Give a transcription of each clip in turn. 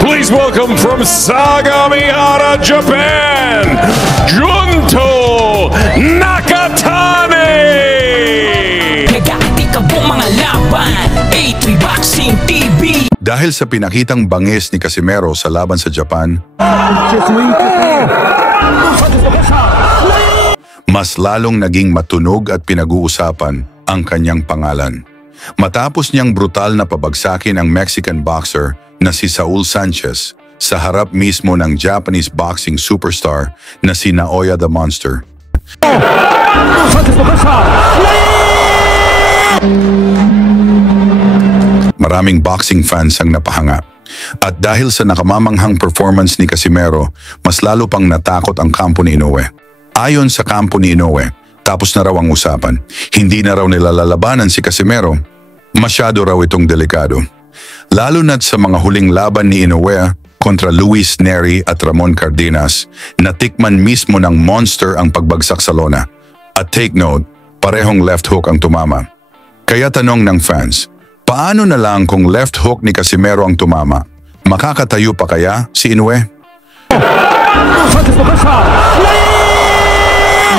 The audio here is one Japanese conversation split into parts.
Please welcome from Sagamihara, Japan, Junto Nakatani! Nagkakati ka po mga laban, A3 Boxing TV. Dahil sa pinakitang bangis ni Casimero sa laban sa Japan, mas lalong naging matunog at pinag-uusapan ang kanyang pangalan. Matapos niyang brutal na pabagsakin ang Mexican boxer na si Saul Sanchez sa harap mismo ng Japanese boxing superstar na si Naoya the Monster. Maraming boxing fans ang napahanga. At dahil sa nakamamanghang performance ni Casimero, mas lalo pang natakot ang kampo ni Inoue. Ayon sa kampo ni Inoue, tapos na raw ang usapan. Hindi na raw nilalalabanan si Casimero. Masyado raw itong delikado. Lalo na't sa mga huling laban ni Inoue kontra Luis Neri at Ramon Cardenas, natikman mismo ng Monster ang pagbagsak sa lona. At take note, parehong left hook ang tumama. Kaya tanong ng fans, paano na lang kung left hook ni Casimero ang tumama? Makakatayo pa kaya si Inoue?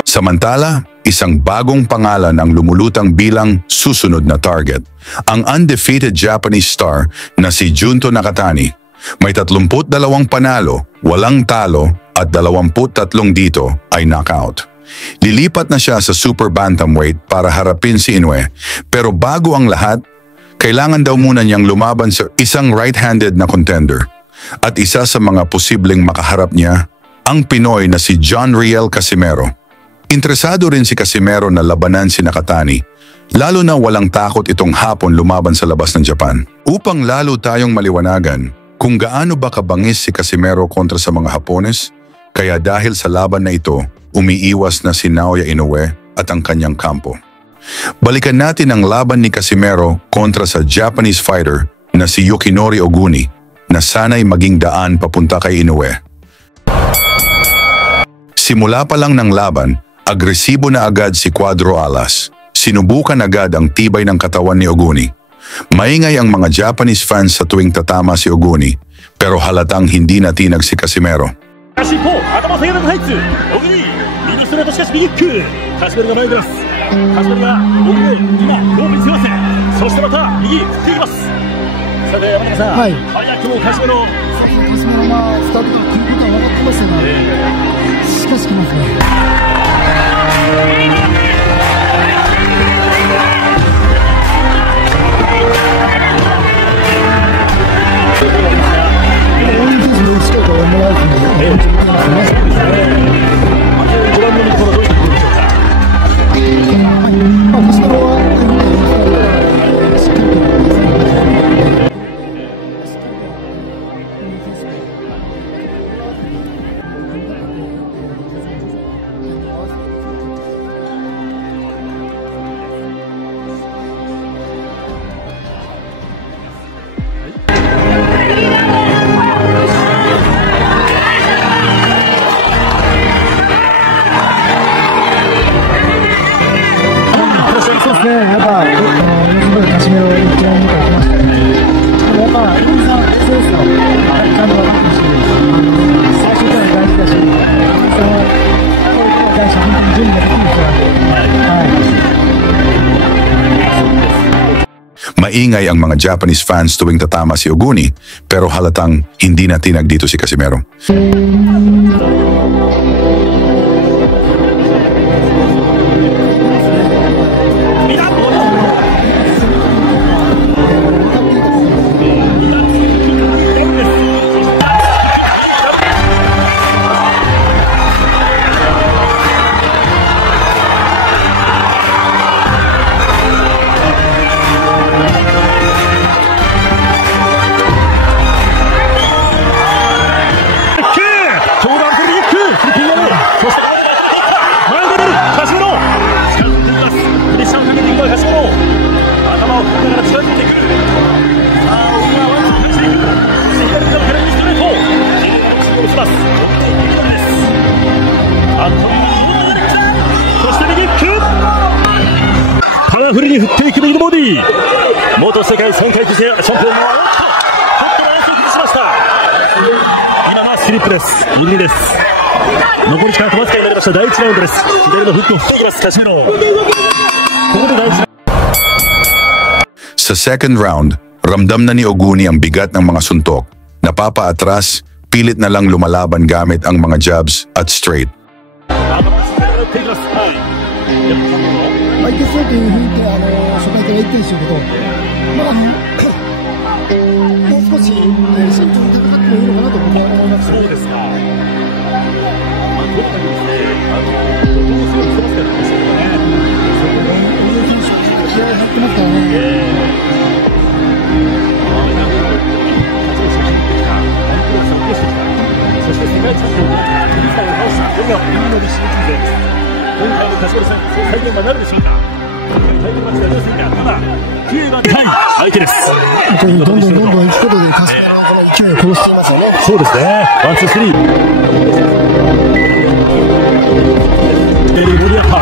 Samantala, isang bagong pangalan ang lumulutang bilang susunod na target. Ang undefeated Japanese star na si Junto Nakatani. May 32 panalo, walang talo at 23 dito ay knockout. Lilipat na siya sa super bantamweight para harapin si Inoue. Pero bago ang lahat, kailangan daw muna niyang lumaban sa isang right-handed na contender. At isa sa mga posibleng makaharap niya, ang Pinoy na si John Riel Casimero. Interesado rin si Casimero na labanan si Nakatani, lalo na walang takot itong hapon lumaban sa labas ng Japan. Upang lalo tayong maliwanagan kung gaano ba kabangis si Casimero kontra sa mga Hapones, kaya dahil sa laban na ito, umiiwas na si Naoya Inoue at ang kanyang kampo. Balikan natin ang laban ni Casimero kontra sa Japanese fighter na si Yukinori Oguni na sana'y maging daan papunta kay Inoue. Simula pa lang ng laban, agresibo na agad si Cuadro Alas. Sinubukan agad ang tibay ng katawan ni Oguni. Maingay ang mga Japanese fans sa tuwing tatama si Oguni, pero halatang hindi natinag si Casimero. Maingay ang mga Japanese fans tuwing tatama si Oguni, pero halatang hindi natinag dito si Casimero.元世界3階級制チャンピオンのトップの演奏を崩しました。スリップです。小栗です。残り時間わずかになりました第1ラウンドです。左のフックを防ぎます、カシメロ。ここで第1。Sa second round, ramdam na ni Oguni ang bigat ng mga suntok. Napapaatras, pilit na lang lumalaban gamit ang mga jabs at straight. 相手そうというふうに初回から言ってるんですけど、もう少し身長高くてもいいのかなと僕は思います。そうですか。どうなんですね。どうもすごいそうですけどね。そういう選手気合い入ってますからね。そして世界チャンピオンが水谷を倒したこれが本物の新人勢です。今回の柏さん、そう再現はなるでしょうか。タイトルマッチはありませんが、ただ9番対相手です。どんどん行くことで柏の勢いを殺していますよね。そうですね。ワンツースリー。左に盛り上がった。さ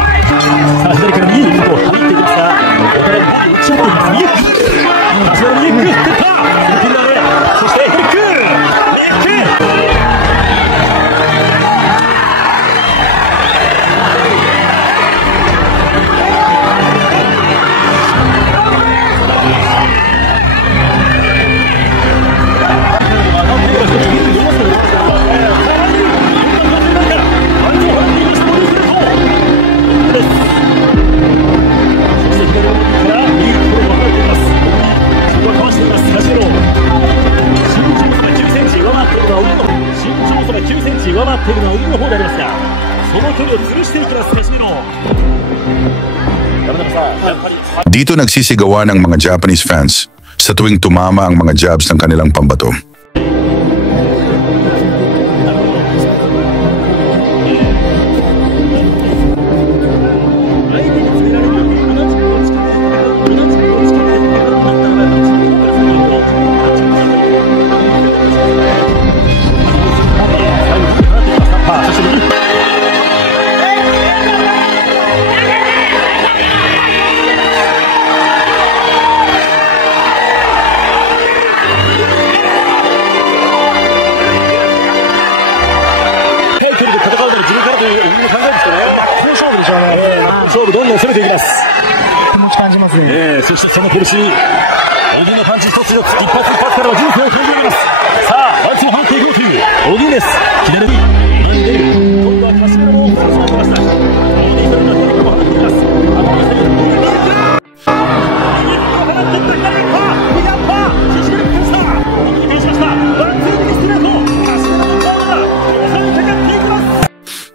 あ左から右に行くと入っていきますが、お互いに打ち合っています。右。柏の右に行く。そしてフリック。Dito nagsisigawan ang mga Japanese fans sa tuwing tumama ang mga jabs ng kanilang pambato.そしてその苦しい小木のパンチ一つ一発からは人生を変えています。さあワンツー判定5という小木です。左に前に出る。今度は柏の方を差し込みました。小木さんがトリックを放っています。頭の下に右に放っていった左パー右アッパーシシグリップした右に返しました。ワンツー右ストレート柏の顔が抑えてかっていきます。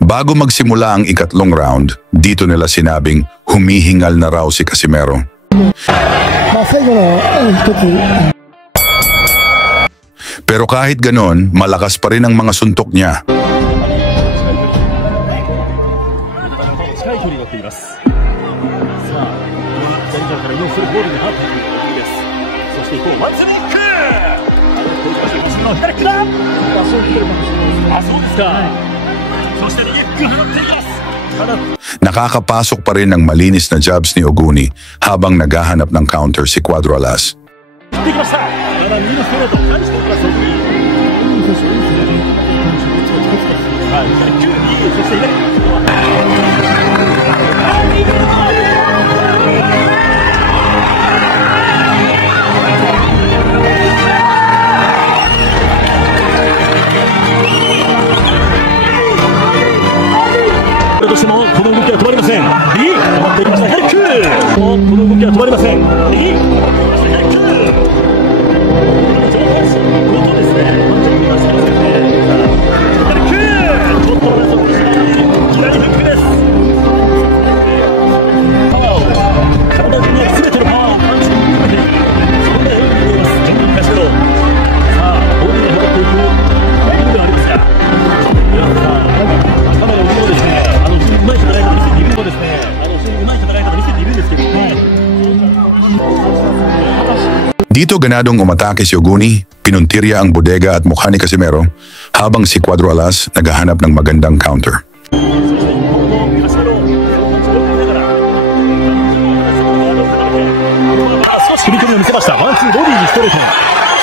Bago magsimula ang ikatlong round, dito nila sinabing humihingal na raw si Casimero. Pero kahit ganon, malakas pa rin ang mga suntok niya. Nakakapasok pa rin ng malinis na jabs ni Oguni habang naghahanap ng counter si Cuadro-Alas. Dito ganadong umatake si Oguni, pinuntirya ang bodega at mukha ni Casimero habang si Cuadro-Alas naghahanap ng magandang counter. 踏み込みを見せました。ワンツーボディにストレート。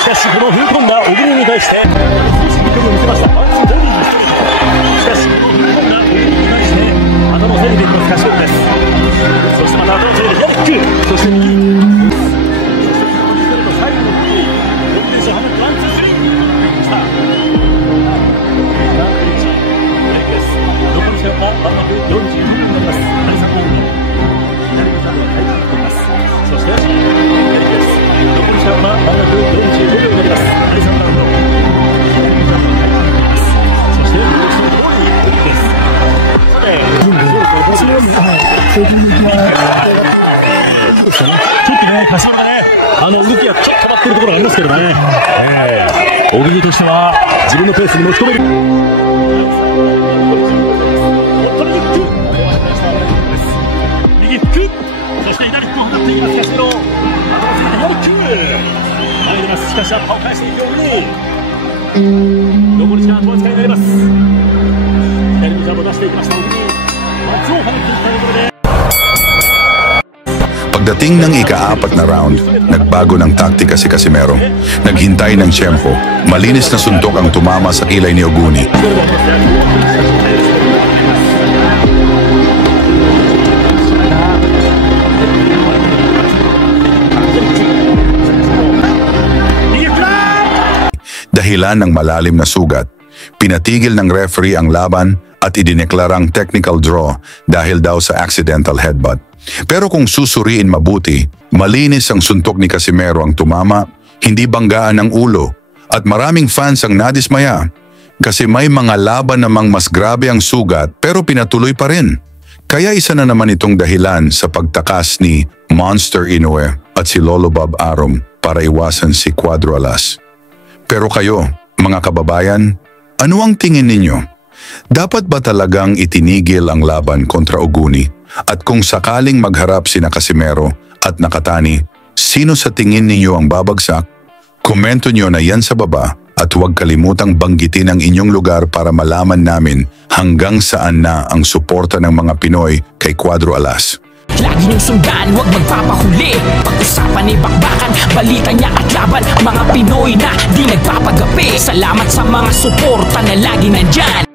しかしこの踏み込んだ小栗に対して少し踏み込みを見せました。ワンツー柏がね、動きがちょっと止まってるところがありますけどね、小木としては自分のペースに持ち込める。右フック、そして左フックを放っていきます。キャシメロ、左フック前に出ます。しかしアッパーを返していく小木、残り時間は使いになります。左のジャブを出していきました。小木、松を放っていったところでPagdating ng ika-4 na round, nagbago ng taktika si Casimero. Naghintay ng tiyempo. Malinis na suntok ang tumama sa kilay ni Oguni. Dahilan ng malalim na sugat, pinatigil ng referee ang laban at idineklarang technical draw dahil daw sa accidental headbutt. Pero kung susuriin mabuti, malinis ang suntok ni Casimero ang tumama, hindi banggaan ng ulo, at maraming fans ang nadismaya kasi may mga laban namang mas grabe ang sugat pero pinatuloy pa rin. Kaya isa na naman itong dahilan sa pagtakas ni Monster Inoue at si Lolo Bob Arum para iwasan si Cuadro Alas. Pero kayo, mga kababayan, ano ang tingin ninyo? Dapat ba talagang itinigil ang laban kontra Oguni? At kung sakaling magharap sina Casimero at Nakatani, sino sa tingin ninyo ang babagsak? Komento nyo na yan sa baba at huwag kalimutang banggitin ang inyong lugar para malaman namin hanggang saan na ang suporta ng mga Pinoy kay Cuadro Alas. Lagi niyong sundan, huwag magpapahuli. Pag-usapan ni bakbakan, balita niya at laban. Mga Pinoy na di nagpapagapi. Salamat sa mga suporta na lagi nandyan.